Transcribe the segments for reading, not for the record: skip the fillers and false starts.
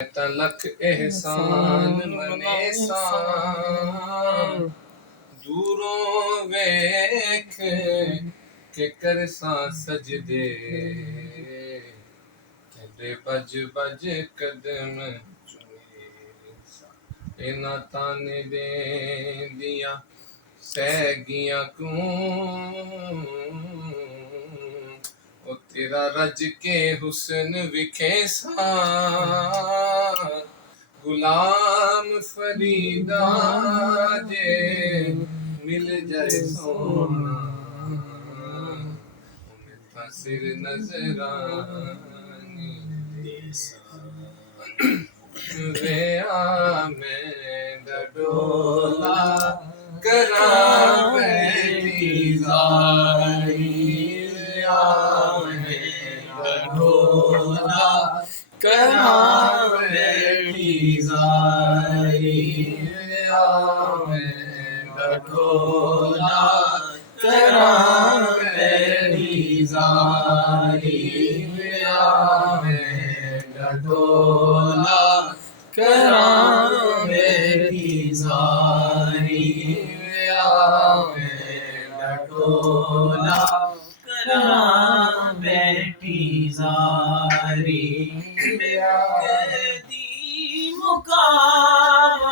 تلک احسان منے سان دوروں ویکھ کہ کرساں سجدے تیرے بج بج قدم چومیساں انہاں تانے دیندیاں سہ گیاں کوں او تیرا رج کے حسن وکھیساں غلام فریدا جے مل جائے سونا میں سر نظرانی ویا میں ڈڈولا کراں بیٹھی زاری ویا میں ڈڈولا کراں بیٹھی زاری ویا میں ڈڈولا کراں بیٹھی زاری ویا میں ڈڈولا کراں بیٹھی زاری ویا میں ڈڈولا کراں بیٹھی زاری مکدی مقام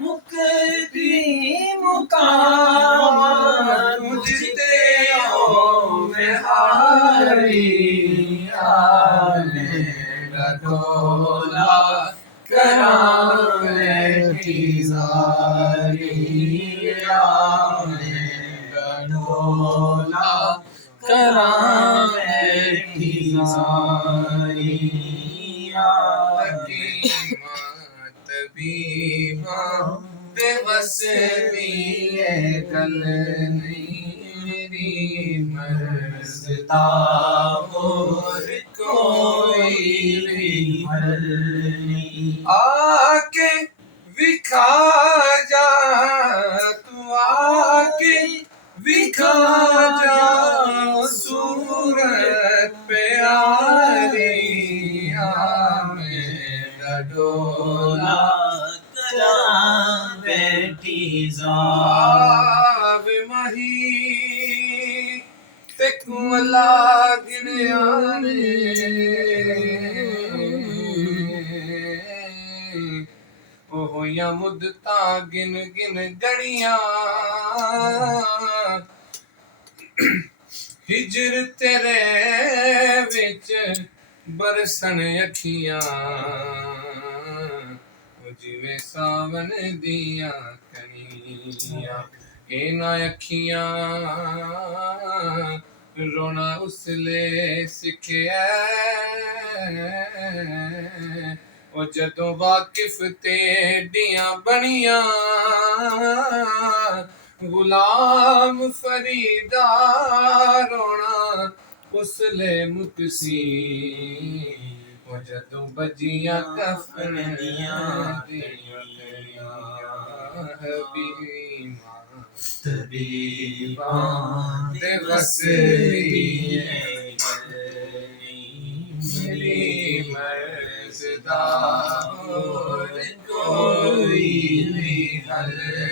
مکدی مقام مجھتے ہو میں ہاری ڈڈولا کراں بیٹھی زاری میں ڈڈولا کراں بیٹھی زاری طبیباں بے بس دیے کل نہیں میری مرض اور کوئی بھی حل نہیں آ کے وکھا جا تو آ کے وکھا جا صورت پیاری میں ڈڈولا کراں بیٹھی زاری مہی تیکوں اللہ گنیانے او ہویاں مدتاں گن گن گڑیاں ہجر تیرے وچ برسن اکھیاں جویں ساون دیاں کنیاں انہاں اکھیاں رونا اس لے سکھیا او جدوں واقف تیڈیاں بنیاں غلام فریدا رونا اس لے مکسی او جدوں بجیاں کفن دیاں حبیباں طبیباں دے بس میری مرض دا اور کوئی بھی حل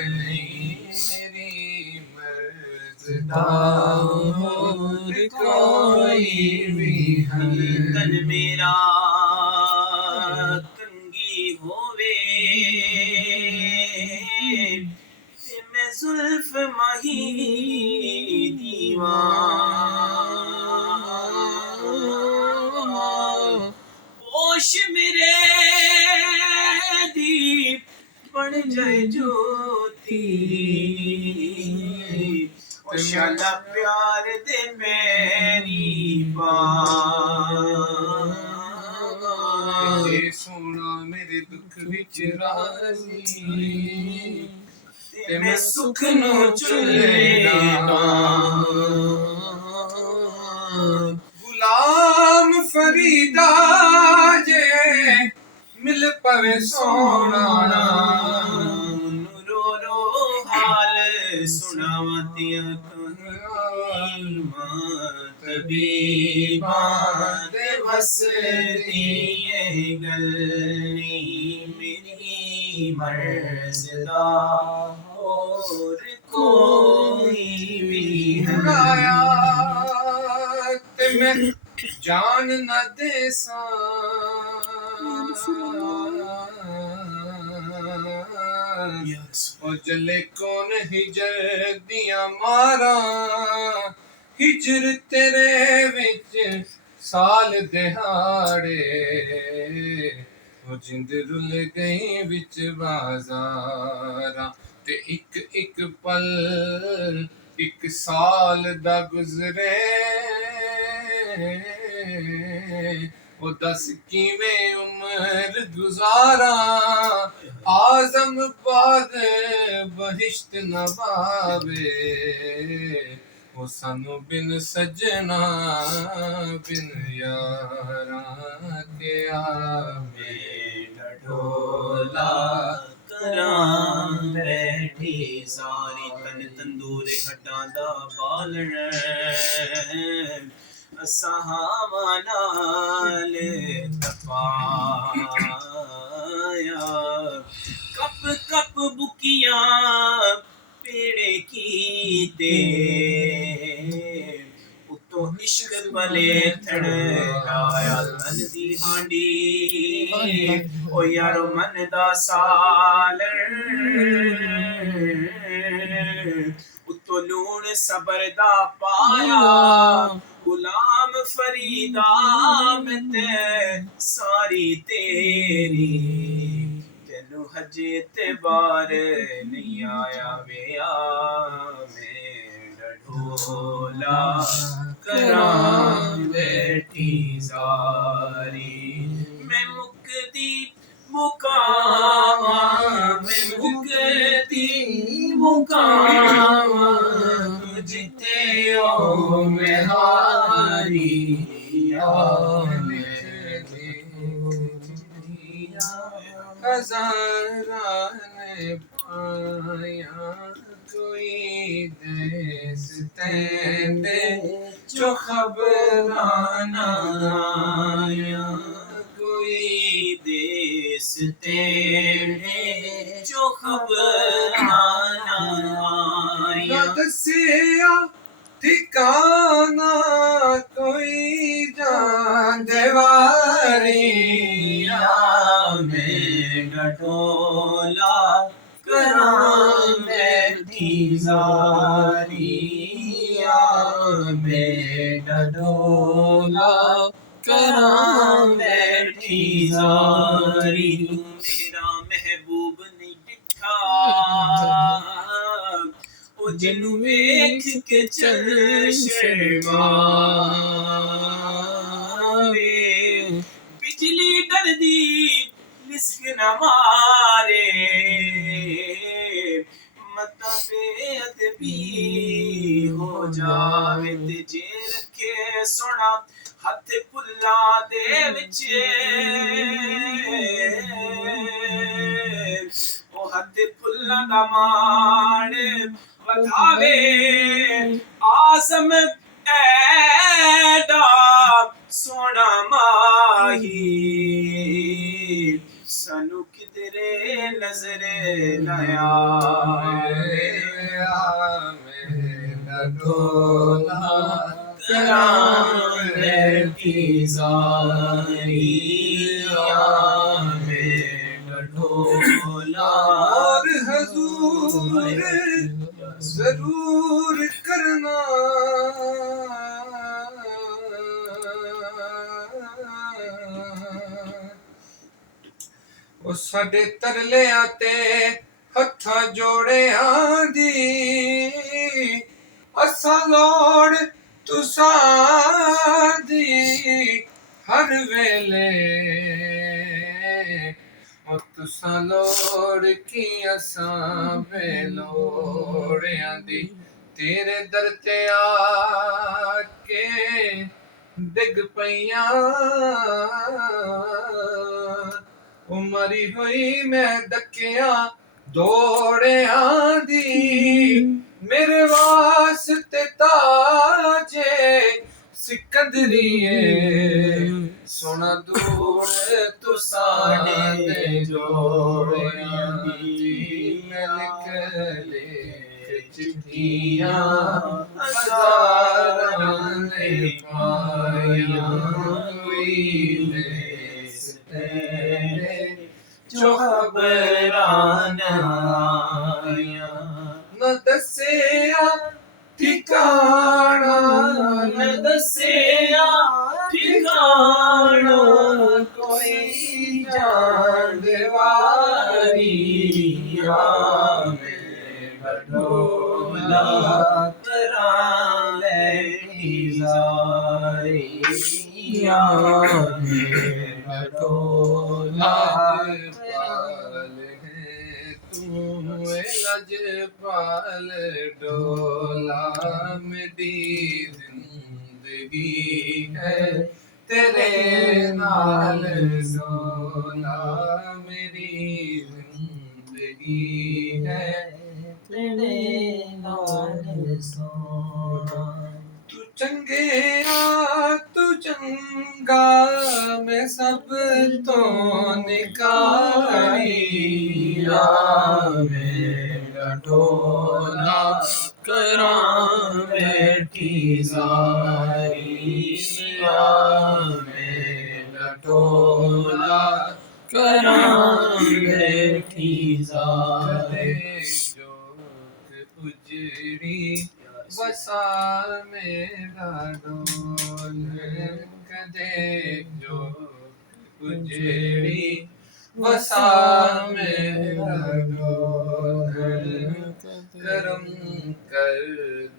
نہیں میری مرض دا اور کوئی بھی حل تن میرا کنگی ہووے تے میں زلف مہی دیواں پوش میرے دی بن جائے جوتی او شالا پیار دے میری بان جے سونا میرے دکھ وچ راضی تے میں سکھ نو چلے غلام فریدا جے مل پوے سونا رو رو حال سناواں تیاں کہانیاں طبیباں دے مستی گلنی میری مرزدہ اور کوئی بھی ہے گایا تے میں جان نہ دے او جلے کون ہجر دیاں ماراں ہجر تیرے وچ سال دہاڑے او جند رل گئی وچ بازاراں تے ایک ایک پل ایک سال دا گزرے او دس کیویں عمر گزاراں آزم باد بہشت نواوے او سانو بن سجنا بن یاراں کے آوے ڈھولا کراں بیٹھی ساری تن تندور ہڈاں دا بالن اساں نال تپایا کپ کپ بکیاں پیڑے کیتے اتوں عشق پلے تھڑکایا تن دی ہانڈی او یارو من دا سالن اتوں لون صبر دا پایا غلام فریدا میں تے ساری تیری تینو ہجے اعتبار نہیں آیا ویا میں ڈھولا کراں بیٹھی زاری میں مکتی مکاواں میں مکتی مکاواں تجھ تے او میں ہاری یا ہزاراں نے پایا کوئی دیس تیندے جو خبراں نہ آیا کوئی دیس تیرے جو خبراں نہ آیا دسیا ٹھکانا کوئی جان دیواری میں ڈھولا کراں بیٹھی زاری میں ڈھولا کراں بیٹھی زاری میرا محبوب نہیں ڈٹھا او جنوں ویکھ کے چل شرماوے بجلی ڈردی لسک نہ مارے متا بے ادبی ہو جاوے تے جے رکھے سونا ہاتھ پلاں دے وچ او ہاتھ پلاں دا ماڑ ودھاوے آزم ایڈا سونا ماہی سانو کدرے نظر نہ آوے ڈھولا کراں بیٹھی زاری میں ڈھولا اور حضور ضرور کرنا او ساڈے ترلیاں تے ہتھاں جوڑیاں دی اساں لوڑ تساں دی ہر ویلے او تساں لوڑ کی اساں بے لوڑیاں دی تیرے در تے آ کے ڈگ پیاں او مری ہوئی میں ڈکیاں دوڑیاں دی میرے واسطے تاجے سکندریے सुन दूर तुसां दे जोड़ियां दी मिलक लिख चिट्ठियां हज़ारां ने पाइयां कोई देस तेरे जो खबरां न आइयां न दस्सिया ठिकाना न दस्सिया ठिकाना कोई जानवारी में बडोला करां बैठी ज़ारी में बडोला पाल है तू लजपाल डोला मेरी जिंदगी है तेरे नाल डोला मेरी जिंदगी है तेरे नाल सोना तू चंगिया तू चंगा मैं सब तो निकालिया मेरा ढोला करां बैठी ज़ारिया मेरा ढोला करां बैठी ज़ारी जोत उजड़ी वसा मेरा डोल कदे जो उजड़ी वसा मेरा डोल करम कर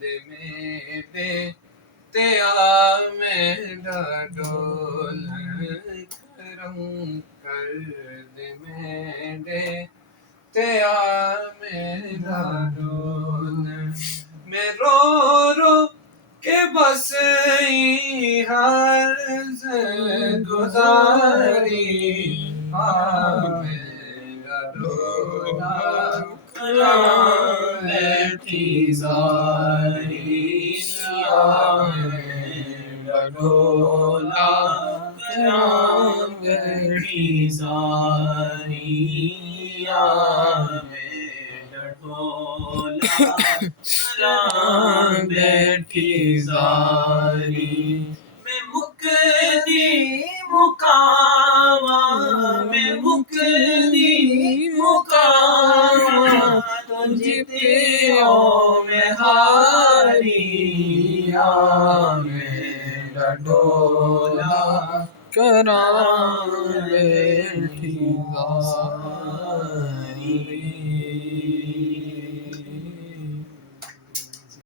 दे मेरे ते आ मेरा डोल करम कर दे मेरे ते आ मेरा डोल मैं रो रो के बस हर गुजारी मेरा डोला करां बैठी ज़ारी मेरा डोला करां बैठी ज़ारी मेरा डोला करां बैठी ज़ारी मैं मुकदी मुकावा मैं मुकदी मुकावा तुझे ओ मैं हारिया मेरा डोला करां बैठी ज़ारी